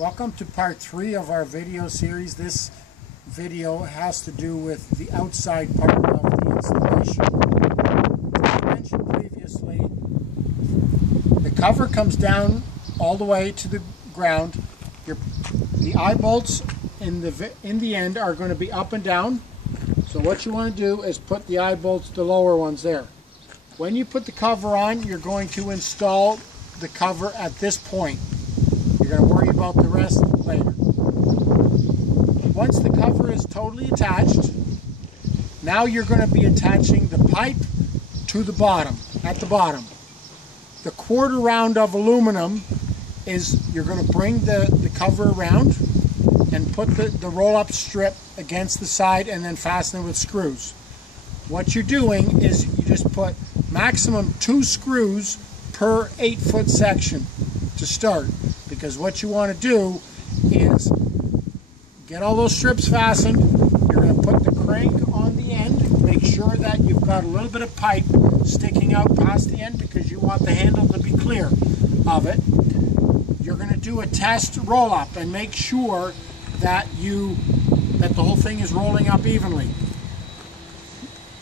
Welcome to part 3 of our video series. This video has to do with the outside part of the installation. As I mentioned previously, the cover comes down all the way to the ground. The eye bolts in the end are going to be up and down. So what you want to do is put the eye bolts, the lower ones, there. When you put the cover on, you're going to install the cover at this point. You're going to worry about the rest later. Once the cover is totally attached, now you're going to be attaching the pipe to the bottom, at the bottom. The quarter round of aluminum is, you're going to bring the cover around and put the roll-up strip against the side and then fasten it with screws. What you're doing is you just put maximum 2 screws per 8-foot section to start, because what you want to do is get all those strips fastened. You're going to put the crank on the end, make sure that you've got a little bit of pipe sticking out past the end because you want the handle to be clear of it. You're going to do a test roll up and make sure that the whole thing is rolling up evenly.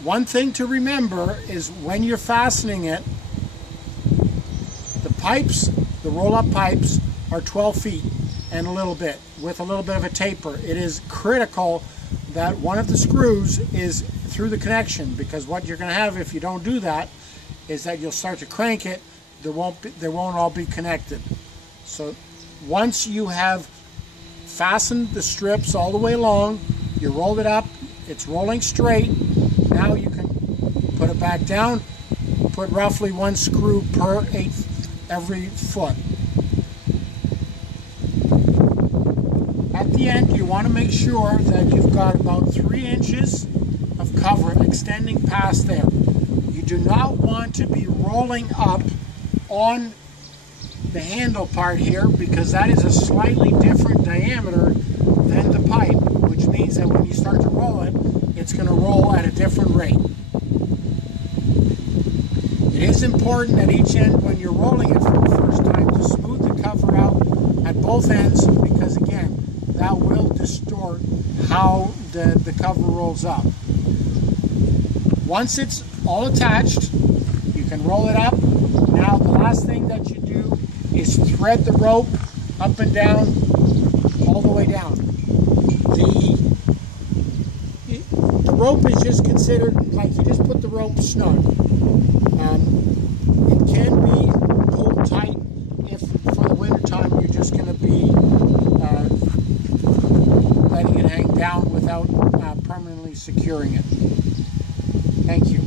One thing to remember is when you're fastening it, the pipes, the roll-up pipes, are 12 feet and a little bit, with a little bit of a taper. It is critical that one of the screws is through the connection, because what you're going to have if you don't do that is that you'll start to crank it, they won't all be connected. So once you have fastened the strips all the way along, you roll it up, it's rolling straight. Now you can put it back down, put roughly 1 screw per every foot. At the end, you want to make sure that you've got about 3 inches of cover extending past there. You do not want to be rolling up on the handle part here, because that is a slightly different diameter than the pipe, which means that when you start to roll it, it's going to roll at a different rate. It is important at each end when you're rolling it for the first time to smooth the cover out at both ends, because again, that will distort how the cover rolls up. Once it's all attached, you can roll it up. Now the last thing that you do is thread the rope up and down, all the way down. The rope is just considered like you just put the rope snug. It can be pulled tight if for the winter time you're just going to be letting it hang down without permanently securing it. Thank you.